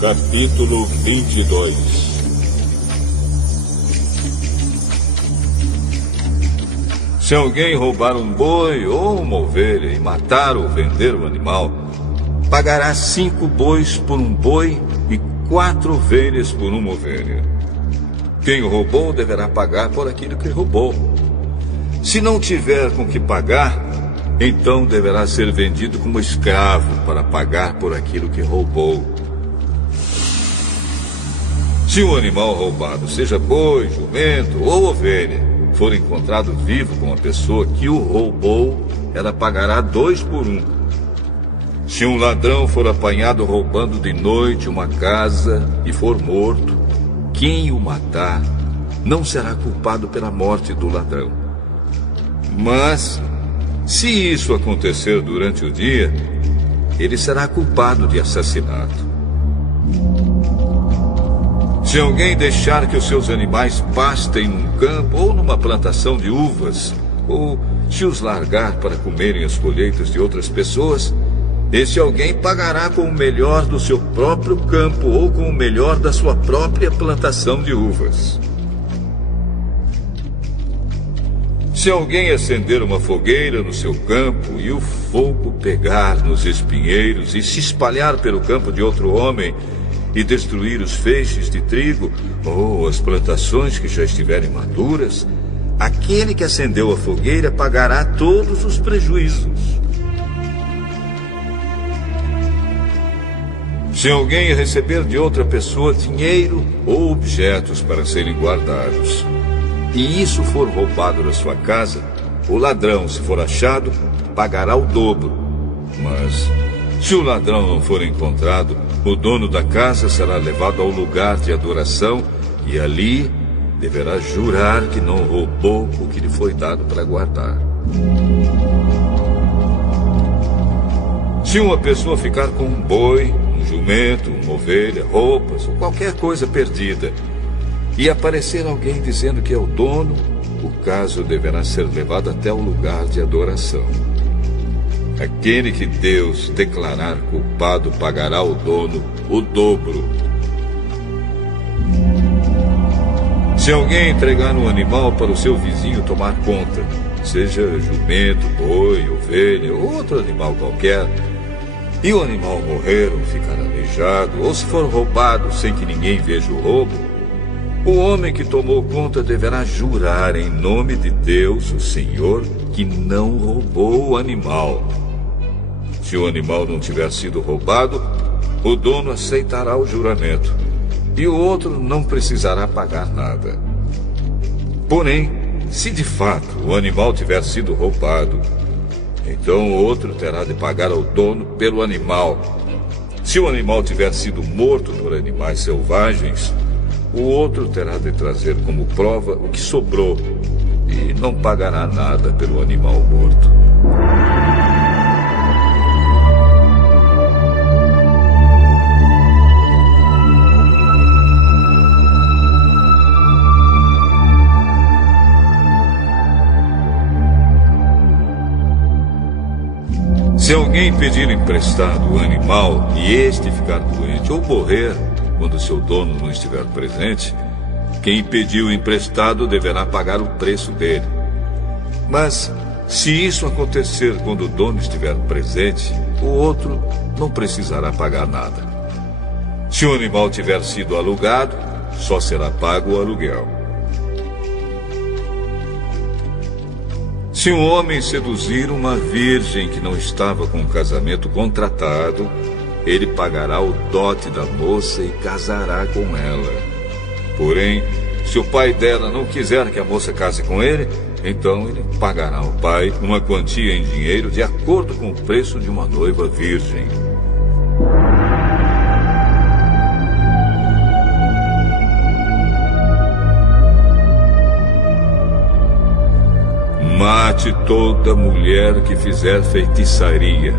Capítulo 22. Se alguém roubar um boi ou uma ovelha e matar ou vender o animal, pagará 5 bois por um boi e 4 ovelhas por uma ovelha. Quem roubou deverá pagar por aquilo que roubou. Se não tiver com que pagar, então deverá ser vendido como escravo para pagar por aquilo que roubou. Se um animal roubado, seja boi, jumento ou ovelha, for encontrado vivo com a pessoa que o roubou, ela pagará 2 por 1. Se um ladrão for apanhado roubando de noite uma casa e for morto, quem o matar não será culpado pela morte do ladrão. Mas, se isso acontecer durante o dia, ele será culpado de assassinato. Se alguém deixar que os seus animais pastem num campo ou numa plantação de uvas, ou se os largar para comerem as colheitas de outras pessoas, esse alguém pagará com o melhor do seu próprio campo ou com o melhor da sua própria plantação de uvas. Se alguém acender uma fogueira no seu campo e o fogo pegar nos espinheiros e se espalhar pelo campo de outro homem e destruir os feixes de trigo ou as plantações que já estiverem maduras, aquele que acendeu a fogueira pagará todos os prejuízos. Se alguém receber de outra pessoa dinheiro ou objetos para serem guardados, e isso for roubado da sua casa, o ladrão, se for achado, pagará o dobro. Mas, se o ladrão não for encontrado, o dono da casa será levado ao lugar de adoração e ali deverá jurar que não roubou o que lhe foi dado para guardar. Se uma pessoa ficar com um boi, um jumento, uma ovelha, roupas ou qualquer coisa perdida, e aparecer alguém dizendo que é o dono, o caso deverá ser levado até o lugar de adoração. Aquele que Deus declarar culpado pagará ao dono o dobro. Se alguém entregar um animal para o seu vizinho tomar conta, seja jumento, boi, ovelha ou outro animal qualquer, e o animal morrer ou ficar aleijado, ou se for roubado sem que ninguém veja o roubo, o homem que tomou conta deverá jurar em nome de Deus, o Senhor, que não roubou o animal. Se o animal não tiver sido roubado, o dono aceitará o juramento e o outro não precisará pagar nada. Porém, se de fato o animal tiver sido roubado, então o outro terá de pagar ao dono pelo animal. Se o animal tiver sido morto por animais selvagens, o outro terá de trazer como prova o que sobrou e não pagará nada pelo animal morto. Se alguém pedir emprestado o animal e este ficar doente ou morrer quando seu dono não estiver presente, quem pediu o emprestado deverá pagar o preço dele. Mas, se isso acontecer quando o dono estiver presente, o outro não precisará pagar nada. Se o animal tiver sido alugado, só será pago o aluguel. Se um homem seduzir uma virgem que não estava com o casamento contratado, ele pagará o dote da moça e casará com ela. Porém, se o pai dela não quiser que a moça case com ele, então ele pagará ao pai uma quantia em dinheiro de acordo com o preço de uma noiva virgem. Mate toda mulher que fizer feitiçaria.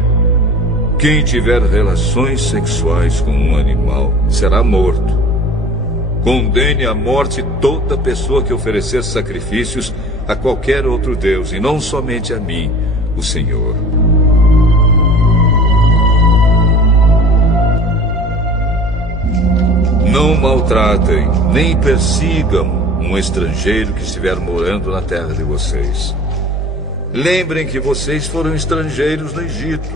Quem tiver relações sexuais com um animal será morto. Condene à morte toda pessoa que oferecer sacrifícios a qualquer outro Deus, e não somente a mim, o Senhor. Não maltratem, nem persigam um estrangeiro que estiver morando na terra de vocês. Lembrem que vocês foram estrangeiros no Egito.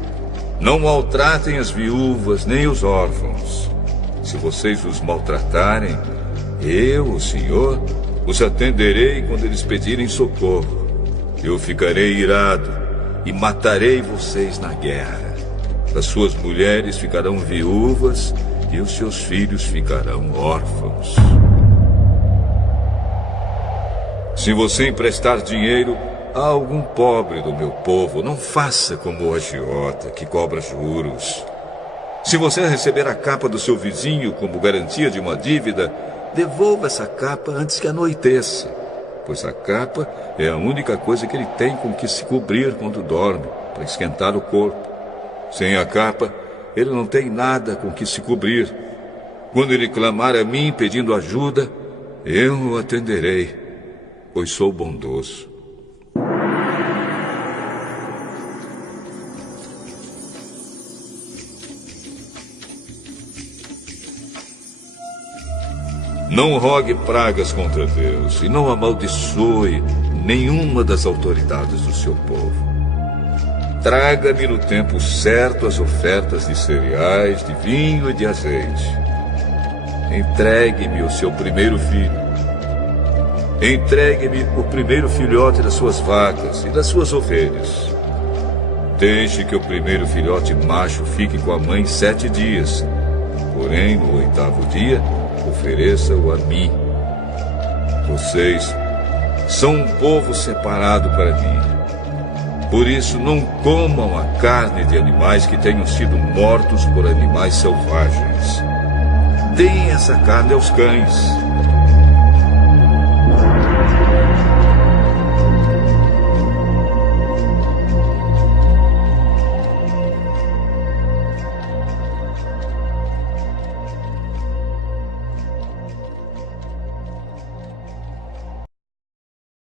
Não maltratem as viúvas nem os órfãos. Se vocês os maltratarem, eu, o Senhor, os atenderei quando eles pedirem socorro. Eu ficarei irado e matarei vocês na guerra. As suas mulheres ficarão viúvas e os seus filhos ficarão órfãos. Se você emprestar dinheiro a algum pobre do meu povo, não faça como o agiota que cobra juros. Se você receber a capa do seu vizinho como garantia de uma dívida, devolva essa capa antes que anoiteça, pois a capa é a única coisa que ele tem com que se cobrir quando dorme, para esquentar o corpo. Sem a capa, ele não tem nada com que se cobrir. Quando ele clamar a mim pedindo ajuda, eu o atenderei, pois sou bondoso. Não rogue pragas contra Deus e não amaldiçoe nenhuma das autoridades do seu povo. Traga-me no tempo certo as ofertas de cereais, de vinho e de azeite. Entregue-me o seu primeiro filho. Entregue-me o primeiro filhote das suas vacas e das suas ovelhas. Deixe que o primeiro filhote macho fique com a mãe 7 dias. Porém, no 8º dia, ofereça-o a mim. Vocês são um povo separado para mim. Por isso, não comam a carne de animais que tenham sido mortos por animais selvagens. Deem essa carne aos cães.